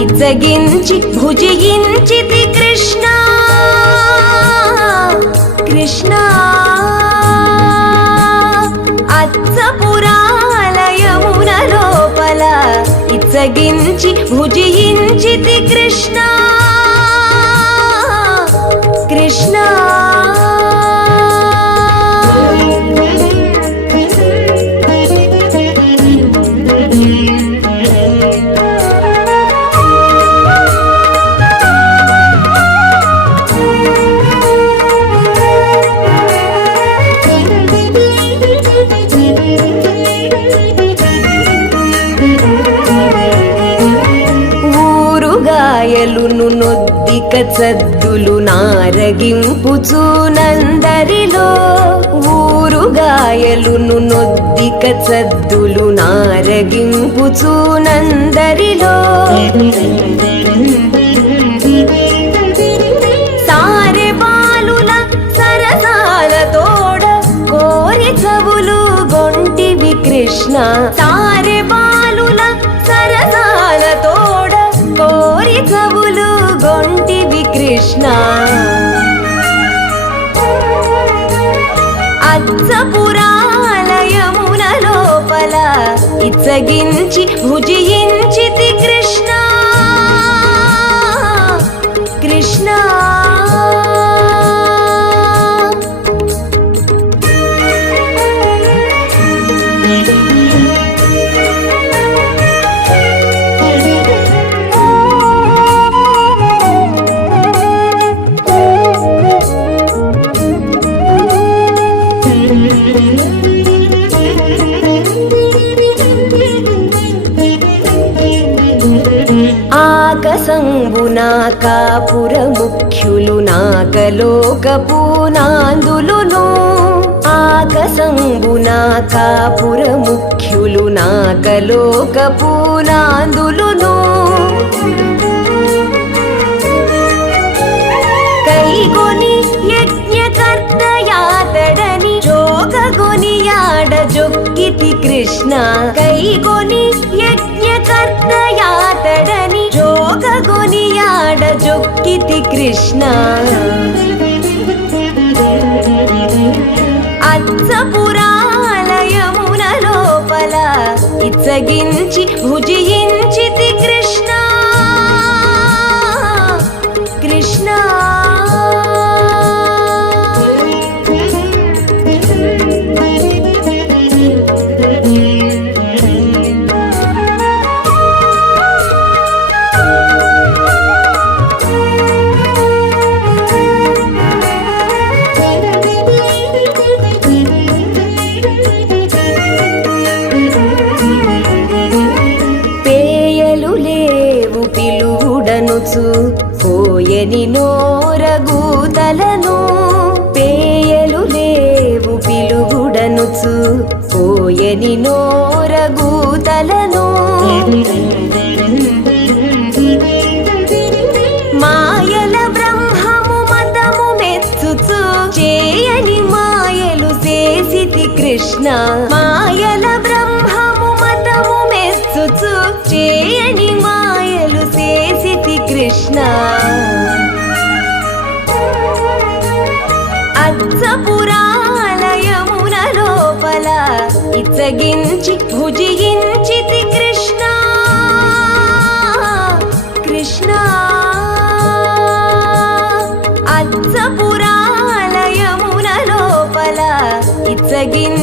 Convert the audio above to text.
ఇజ్జగించి భుజించితి కృష్ణ. కృష్ణ అచ్చపురాలయమున లోపల ఇజ్జగించి భుజించితి కృష్ణ. కృష్ణ ఊరుగాయలును నొద్దిక చద్దులు నారగింపుచు నందరిలో. ఊరుగాయలును నొద్దిక చద్దులు నారగింపుచు నందరిలో. సారె బాలుల సరసాల తోడ కోరి చవులు గొంటివి కృష్ణ. అచ్చపురాలయమున లోపల ఇచ్చగించి భుజించితి కృష్ణ. ఆకసంబున కాపుర ముఖ్యులు నాగలోకపు నాందులును. ఆకసంబున కాపుర ముఖ్యులు నాగలోకపు కైగొని యజ్ఞకర్తయాతడని జోగగొనియాడ జొక్కితి కృష్ణ. కైగొని యజ్ఞకర్తయాతడని జొక్కితి కృష్ణ. అచ్చపురాలయమున లోపల ఇచ్చగించి భుజి తెలియని నోరగూతలను పేయలు లేవు పిలువుడనుచు కోయని నోరగూతలను మాయల బ్రహ్మము మతము మెచ్చుచు. చేయని మాయలు చేసితి కృష్ణ. మాయల బ్రహ్మము మతము మెచ్చుచు. చేయని ఇచ్చగించి భుజించితి కృష్ణ. కృష్ణ. అచ్చపురాలయమున లోపల ఇచ్చగించి